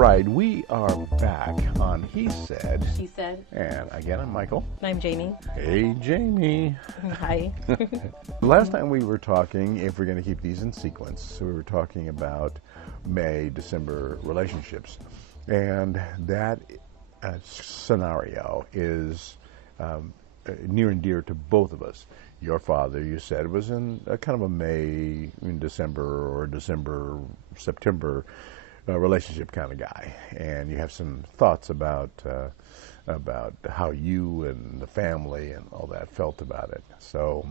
right, we are back on He Said. She said. And again, I'm Michael. I'm Jamie. Hey, Jamie. Hi. Last time we were talking, if we're going to keep these in sequence, so we were talking about May, December relationships. And that scenario is near and dear to both of us. Your father, you said, was in a kind of a May, in December, or December, September relationship kind of guy, and you have some thoughts about how you and the family and all that felt about it. So,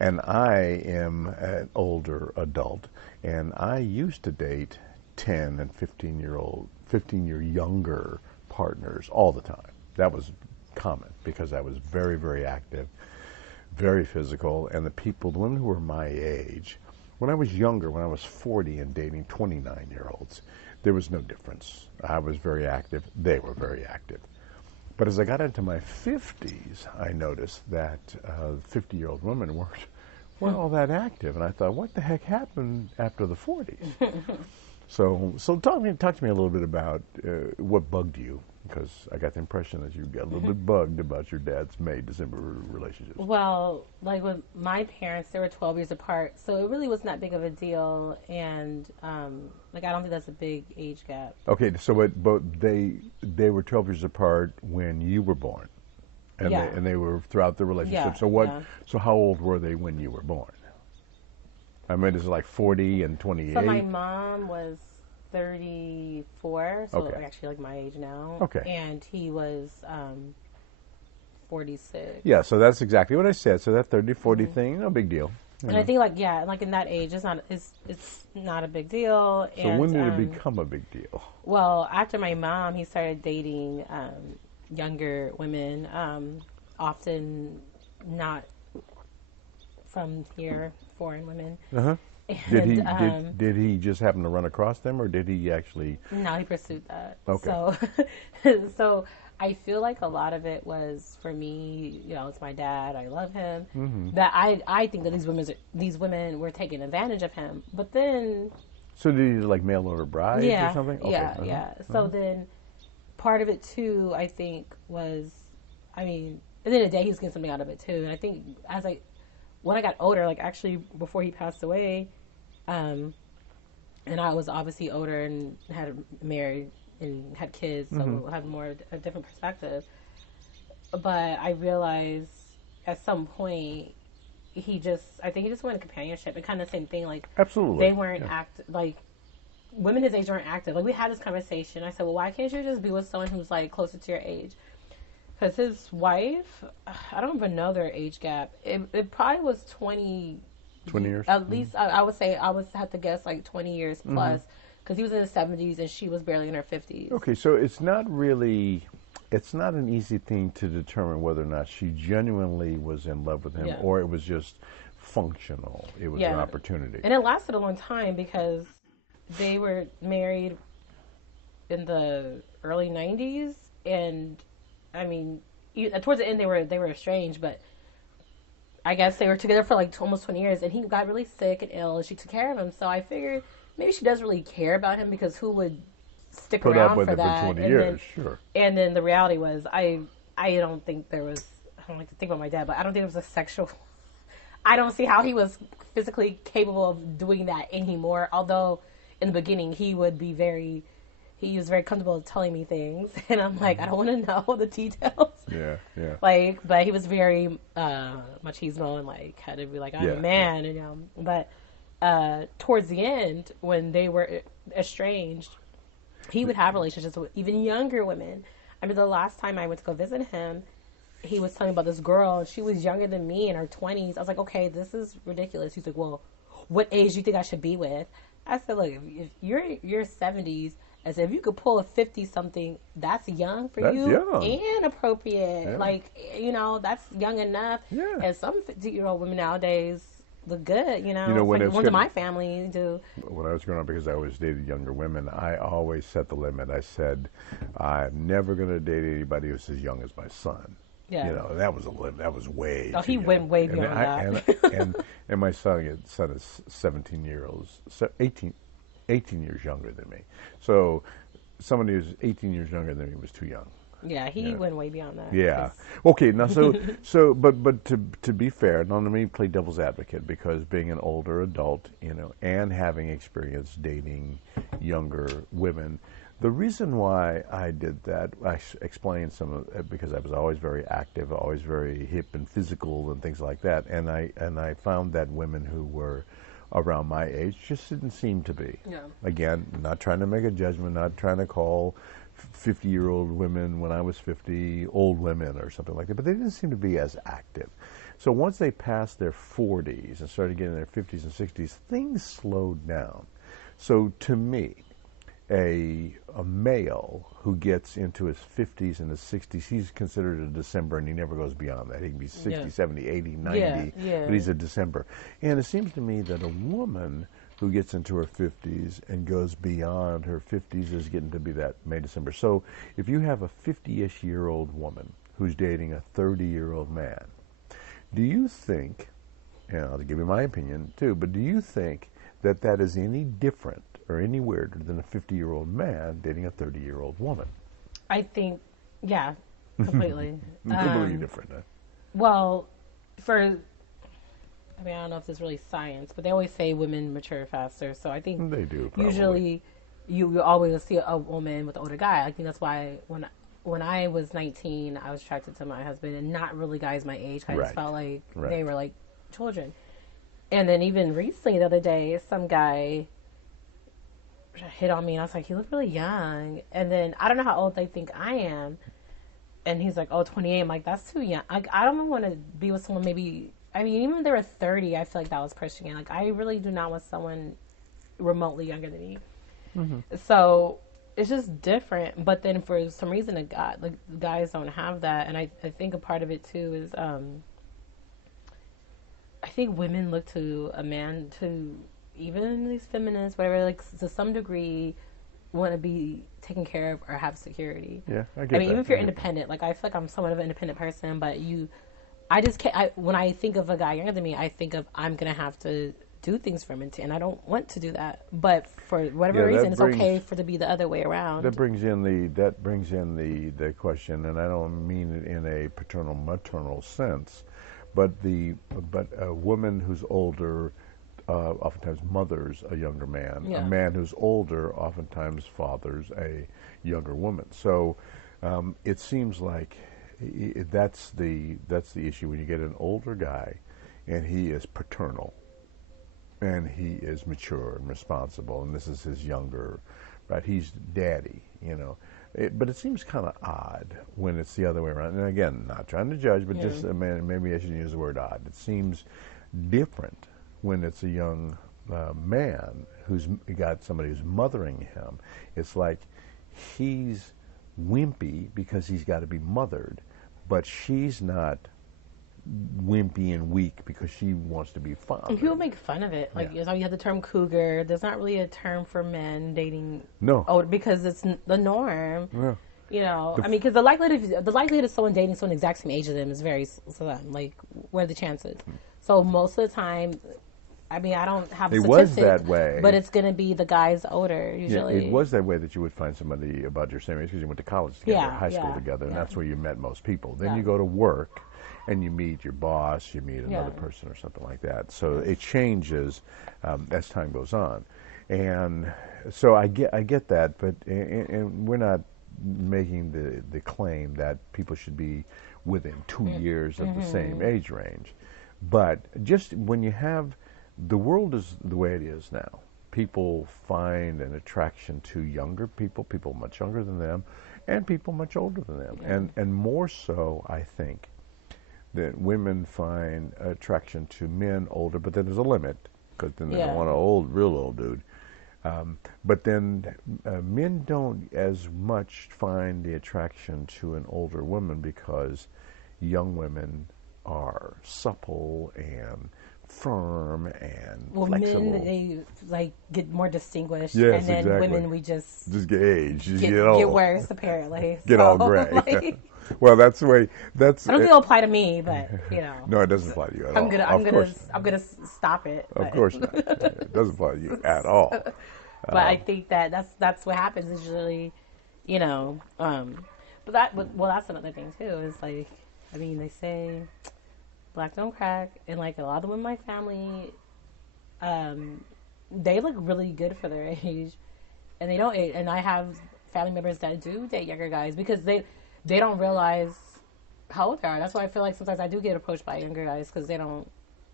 and I am an older adult, and I used to date 10 and 15-year younger partners all the time. That was common because I was very, very active, very physical, and the women who were my age, when I was younger, when I was 40 and dating 29-year-olds, there was no difference. I was very active. They were very active. But as I got into my 50s, I noticed that 50-year-old women weren't all that active. And I thought, what the heck happened after the 40s? So talk to me a little bit about what bugged you, because I got the impression that you got a little bit bugged about your dad's May, December relationships. Well, like with my parents, they were 12 years apart, so it really wasn't that big of a deal, and I don't think that's a big age gap. Okay, so but they were 12 years apart when you were born, and yeah. they were throughout the relationship. Yeah, So So how old were they when you were born? I mean, is it like 40 and 28? So my mom was 34, so okay. actually like my age now. Okay. And he was 46. Yeah, so that's exactly what I said. So that 30, 40 thing, no big deal. And I think in that age, it's not a big deal. So when did it become a big deal? Well, after my mom, he started dating younger women, often not from here, foreign women. Uh-huh. And, did he just happen to run across them, or did he actually? No, he pursued that. Okay. So I feel like a lot of it was for me. It's my dad. I love him. Mm-hmm. That I think that these women were taking advantage of him. But then. So did he like mail order brides or something? Okay. Yeah, uh-huh. yeah. So then, part of it too, I think, was, at the end of the day, he was getting something out of it too. And I think when I got older, like actually before he passed away, and I was obviously older and had married and had kids, so I have a different perspective. But I realized at some point I think he just wanted companionship, and kind of the same thing. Like absolutely, they weren't like women his age weren't active. Like we had this conversation. I said, well, why can't you just be with someone who's like closer to your age? Because his wife, I don't even know their age gap. It probably was 20 years? At least, I would say, I would have to guess like 20 years plus. Because he was in his 70s and she was barely in her 50s. Okay, so it's not an easy thing to determine whether or not she genuinely was in love with him or it was just functional. It was an opportunity. And it lasted a long time because they were married in the early 90s, and towards the end they were estranged, but I guess they were together for like almost 20 years, and he got really sick and ill, and she took care of him. So I figured maybe she doesn't really care about him, because who would stick around for that? For 20 years, sure. And then the reality was, I don't think there was. I don't like to think about my dad, but I don't think it was a sexual. I don't see how he was physically capable of doing that anymore. Although in the beginning he was very comfortable telling me things, and I'm like, I don't want to know the details. Yeah. But he was very machismo, and like had to be like, I'm a man, But towards the end, when they were estranged, he would have relationships with even younger women. The last time I went to go visit him, he was telling me about this girl, and she was younger than me, in her 20s. I was like, okay, this is ridiculous. He's like, well, what age do you think I should be with? I said, look, if you're in your 70s, I said, if you could pull a 50-something, that's young for you young. And appropriate. Yeah. Like, that's young enough. Yeah. And some 50-year-old women nowadays look good, when like the ones in my family do. When I was growing up, because I always dated younger women, I always set the limit. I said, I'm never going to date anybody who's as young as my son. Yeah. That was a limit. That was way. Oh, he went way beyond that. And my son is 18 years younger than me. So somebody who's 18 years younger than me was too young. Yeah, he went way beyond that. Yeah. Okay. Now, but to be fair, now let me play devil's advocate, because being an older adult, and having experience dating younger women, the reason why I did that, I explained some of it, because I was always very active, always very hip and physical and things like that, and I found that women who were around my age just didn't seem to be. Yeah. Again, not trying to make a judgment, not trying to call 50-year-old women when I was 50 old women or something like that, but they didn't seem to be as active. So once they passed their 40s and started getting their 50s and 60s, things slowed down. So to me, a male who gets into his 50s and his 60s, he's considered a December, and he never goes beyond that. He can be 60, 70, 80, 90, but he's a December. And it seems to me that a woman who gets into her 50s and goes beyond her 50s is getting to be that May, December. So if you have a 50-ish year old woman who's dating a 30-year-old man, do you think, and I'll give you my opinion too, but do you think that that is any different or any weirder than a 50-year-old man dating a 30-year-old woman? I think, yeah, completely. Completely different, huh? Well, I don't know if this is really science, but they always say women mature faster. So I think they do, probably. Usually you always see a woman with an older guy. I think that's why when I was 19, I was attracted to my husband, and not really guys my age. I just felt like they were like children. And then even recently, the other day, some guy hit on me, and I was like, "You look really young." And then I don't know how old they think I am, and he's like, "Oh, 28." I'm like, "That's too young." I don't want to be with someone maybe. I mean, even if they were 30, I feel like that was pushing it. Like, I really do not want someone remotely younger than me. Mm-hmm. So it's just different. But then for some reason, guys don't have that. And I think a part of it, too, is I think women look to a man to, even these feminists, whatever, like, to some degree, want to be taken care of or have security. Yeah, I get that. Even if you're independent. Like, I feel like I'm somewhat of an independent person, but I just can't. When I think of a guy younger than me, I think of I'm gonna have to do things for him, and I don't want to do that. But for whatever reason, it's okay to be the other way around. That brings in the question, and I don't mean it in a paternal maternal sense, but a woman who's older oftentimes mothers a younger man. Yeah. A man who's older oftentimes fathers a younger woman. So it seems like. That's the issue when you get an older guy, and he is paternal, and he is mature and responsible, and this is his younger, right? He's daddy, but it seems kind of odd when it's the other way around. And again, not trying to judge, but just maybe I shouldn't use the word odd. It seems different when it's a young man who's got somebody who's mothering him. It's like he's wimpy because he's got to be mothered, but she's not wimpy and weak because she wants to be fathered. And people make fun of it. Like, you have the term cougar. There's not really a term for men dating older because it's the norm. Yeah. Because the likelihood of someone dating someone exact same age as them is very slim. Like, what are the chances? So most of the time, I don't have a statistic. It was that way. But it's going to be the guys older, usually. Yeah, it was that way that you would find somebody about your same age because you went to college together, high school together, and that's where you met most people. Then you go to work, and you meet your boss, you meet another person or something like that. So it changes as time goes on. And so I get that, but and we're not making the claim that people should be within 2 years of the same age range. But just when you have... The world is the way it is now. People find an attraction to younger people much younger than them, and people much older than them. Yeah. And more so, I think, that women find attraction to men older, but then there's a limit, because then they don't want an real old dude. But then men don't as much find the attraction to an older woman because young women are supple and firm and flexible. Men, they get more distinguished, yes, and then women, we just get age, get old, get worse apparently. Get all gray. Well, that's the way. I don't think it'll apply to me, but no, it doesn't apply to you at all. I'm gonna stop it. Of course not. It doesn't apply to you at all. But I think that's what happens. Usually, you know, but that's another thing too. Is like, I mean, they say black don't crack, and like a lot of them in my family, um, they look really good for their age, and they don't. And I have family members that do date younger guys because they don't realize how old they are. That's why I feel like sometimes I do get approached by younger guys because they don't.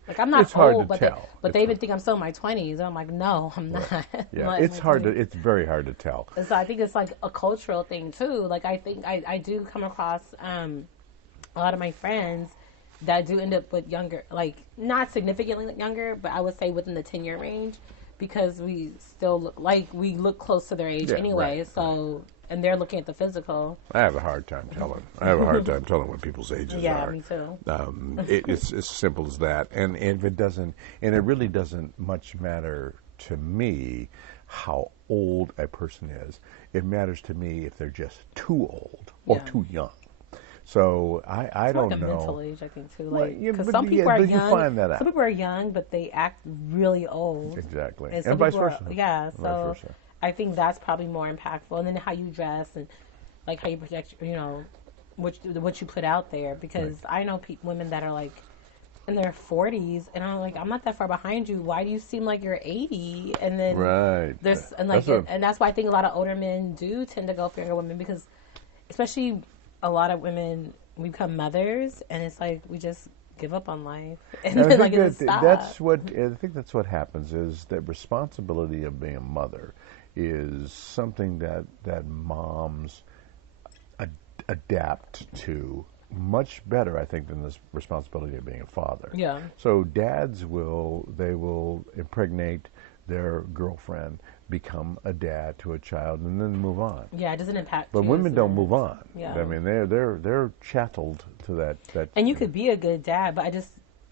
Like I'm not It's hard old, to tell. They even think I'm still in my 20s. And I'm like, no, I'm not. Yeah, Not it's in my hard to. 20s. It's very hard to tell. And so I think it's like a cultural thing too. Like I think I do come across a lot of my friends that do end up with younger, like not significantly younger, but I would say within the 10-year range, because we still look like we look close to their age Yeah, anyway. right, So and they're looking at the physical. I have a hard time telling. I have a hard time telling what people's ages Yeah, are. me too. It's as simple as that. And if it doesn't, and it really doesn't much matter to me how old a person is. It matters to me if they're just too old or Yeah. too young. So I It's don't like a know. mental age, I think too. Well, Like yeah, because but some people are but you young. find that out. Some people are young, but they act really old. Exactly. And And some vice people versa. yeah. Vice So versa. I think that's probably more impactful. And then how you dress and like how you project, what you put out there. Because I know women that are like in their 40s, and I'm like, I'm not that far behind you. Why do you seem like you're 80? And then Right. there's and like and that's why I think a lot of older men do tend to go for younger women because, especially a lot of women, we become mothers, and it's like we just give up on life, and And I then think like it just stops. I think that's what happens is that responsibility of being a mother is something that moms adapt to much better, I think, than this responsibility of being a father. Yeah. So dads will impregnate their girlfriend, become a dad to a child, and then move on. Yeah, it doesn't impact. But you women as don't a- move on. Yeah. I mean, they're chatteled to that. And you could be a good dad, but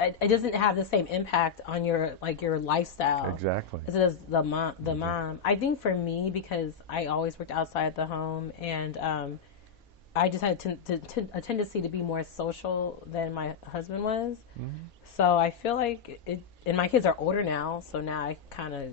it doesn't have the same impact on your lifestyle. Exactly. As it does the mom. I think for me, because I always worked outside the home, and I just had a tendency to be more social than my husband was. Mm-hmm. So I feel like and my kids are older now, so now I kind of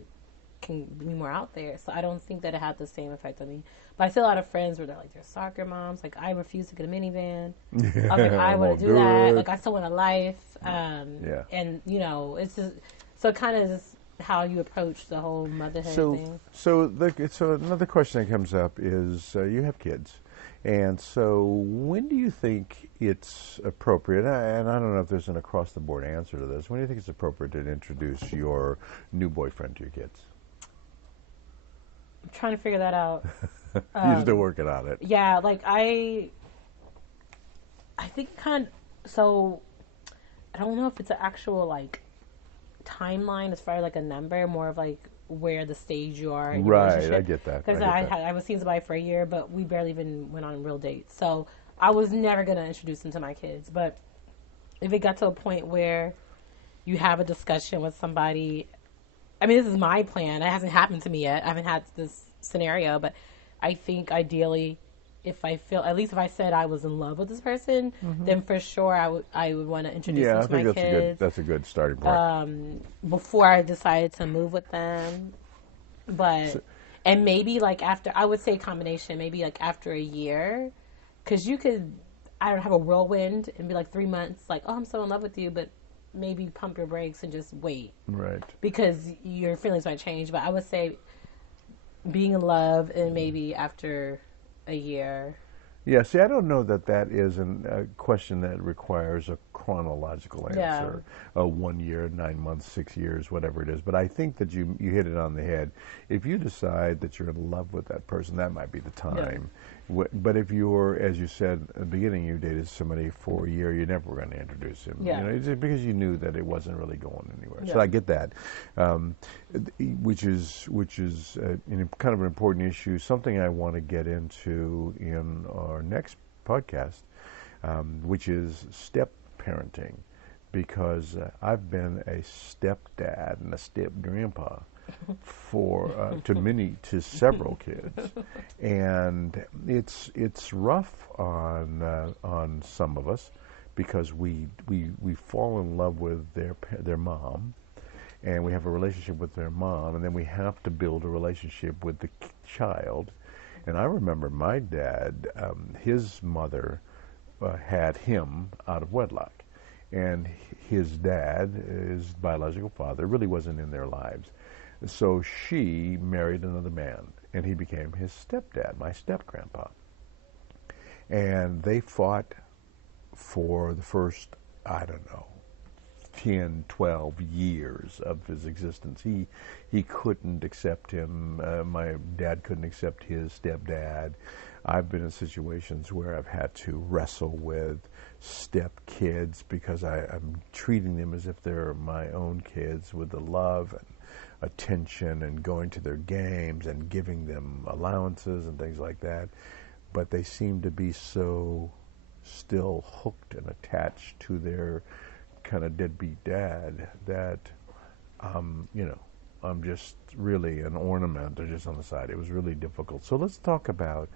can be more out there. So I don't think that it had the same effect on me. But I see a lot of friends where they're like, they're soccer moms. Like, I refuse to get a minivan. I was like, I want won't to do do that. it. Like, I still want a life. Yeah. And, it's just, so kind of just how you approach the whole motherhood thing. So another question that comes up is you have kids. And so when do you think it's appropriate, and I don't know if there's an across-the-board answer to this, when do you think it's appropriate to introduce your new boyfriend to your kids? I'm trying to figure that out. You're still working on it. Yeah, like I think so I don't know if it's an actual like timeline as far as like a number, more of like where the stage you are in your Right, relationship. I get that. Because I was seeing somebody for a year, but we barely even went on real dates. So I was never going to introduce them to my kids. But if it got to a point where you have a discussion with somebody, I mean, this is my plan. It hasn't happened to me yet. I haven't had this scenario, but I think ideally, if I said I was in love with this person, then for sure I would want to introduce Yeah, them I to my think kids. that's a good starting point. Before I decided to move with them. But and maybe like after, I would say a combination, maybe like after a year, because you could, I don't have a whirlwind and be like 3 months, like, oh, I'm so in love with you, but maybe pump your brakes and just wait. Right. Because your feelings might change. But I would say being in love and maybe after a year. Yeah, see, I don't know that is a question that requires a chronological answer. 1 year, 9 months, 6 years, whatever it is. But I think that you hit it on the head. If you decide that you're in love with that person, that might be the time. But if you're, as you said at the beginning, you dated somebody for a year, you're never going to introduce him. Yeah. It's because you knew that it wasn't really going anywhere. Yeah. So I get that, which is kind of an important issue. Something I want to get into in our next podcast, which is step parenting, because I've been a stepdad and a step grandpa to several kids, and it's rough on some of us because we fall in love with their mom, and we have a relationship with their mom, and then we have to build a relationship with the child, And I remember my dad, his mother had him out of wedlock. And his dad, his biological father, really wasn't in their lives. So she married another man, and he became his stepdad, my step-grandpa. And they fought for the first, I don't know, 10, 12 years of his existence. He couldn't accept him. My dad couldn't accept his stepdad. I've been in situations where I've had to wrestle with step kids because I'm treating them as if they're my own kids, with the love and attention and going to their games and giving them allowances and things like that. But they seem to be so still hooked and attached to their kind of deadbeat dad that, I'm just really an ornament or just on the side. It was really difficult. So let's talk about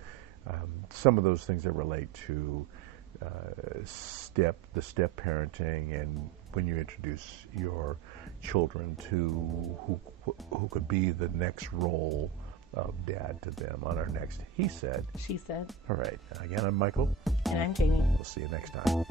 some of those things that relate to the step parenting, and when you introduce your children to who could be the next role of dad to them on our next He Said. She Said. All right. Again, I'm Michael. And I'm Jamie. We'll see you next time.